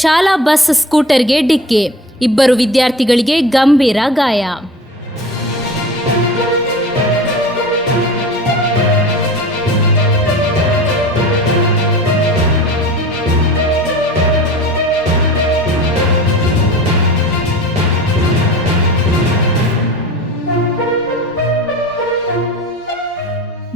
ಶಾಲಾ ಬಸ್ ಸ್ಕೂಟರ್ಗೆ ಡಿಕ್ಕಿ. ಇಬ್ಬರು ವಿದ್ಯಾರ್ಥಿಗಳಿಗೆ ಗಂಭೀರ ಗಾಯ.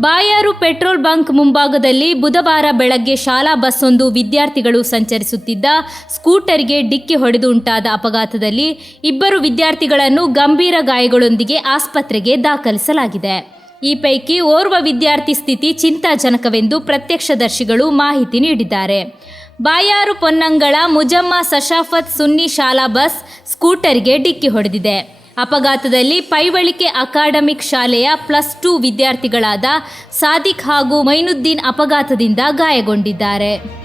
ಬಾಯಾರು ಪೆಟ್ರೋಲ್ ಬಂಕ್ ಮುಂಭಾಗದಲ್ಲಿ ಬುಧವಾರ ಬೆಳಗ್ಗೆ ಶಾಲಾ ಬಸ್ಸೊಂದು ವಿದ್ಯಾರ್ಥಿಗಳು ಸಂಚರಿಸುತ್ತಿದ್ದ ಸ್ಕೂಟರ್ಗೆ ಡಿಕ್ಕಿ ಹೊಡೆದು ಉಂಟಾದ ಅಪಘಾತದಲ್ಲಿ ಇಬ್ಬರು ವಿದ್ಯಾರ್ಥಿಗಳನ್ನು ಗಂಭೀರ ಗಾಯಗಳೊಂದಿಗೆ ಆಸ್ಪತ್ರೆಗೆ ದಾಖಲಿಸಲಾಗಿದೆ. ಈ ಪೈಕಿ ಓರ್ವ ವಿದ್ಯಾರ್ಥಿ ಸ್ಥಿತಿ ಚಿಂತಾಜನಕವೆಂದು ಪ್ರತ್ಯಕ್ಷದರ್ಶಿಗಳು ಮಾಹಿತಿ ನೀಡಿದ್ದಾರೆ. ಬಾಯಾರು ಪೊನ್ನಂಗಳ ಮುಜಮ್ಮ ಸಶಾಫತ್ ಸುನ್ನಿ ಶಾಲಾ ಬಸ್ ಸ್ಕೂಟರ್ಗೆ ಡಿಕ್ಕಿ ಹೊಡೆದಿದೆ. ಅಪಘಾತದಲ್ಲಿ ಪೈವಳಿಕೆ ಅಕಾಡೆಮಿಕ್ ಶಾಲೆಯ ಪ್ಲಸ್ ಟು ವಿದ್ಯಾರ್ಥಿಗಳಾದ ಸಾದಿಕ್ ಹಾಗೂ ಮೈನುದ್ದೀನ್ ಅಪಘಾತದಿಂದ ಗಾಯಗೊಂಡಿದ್ದಾರೆ.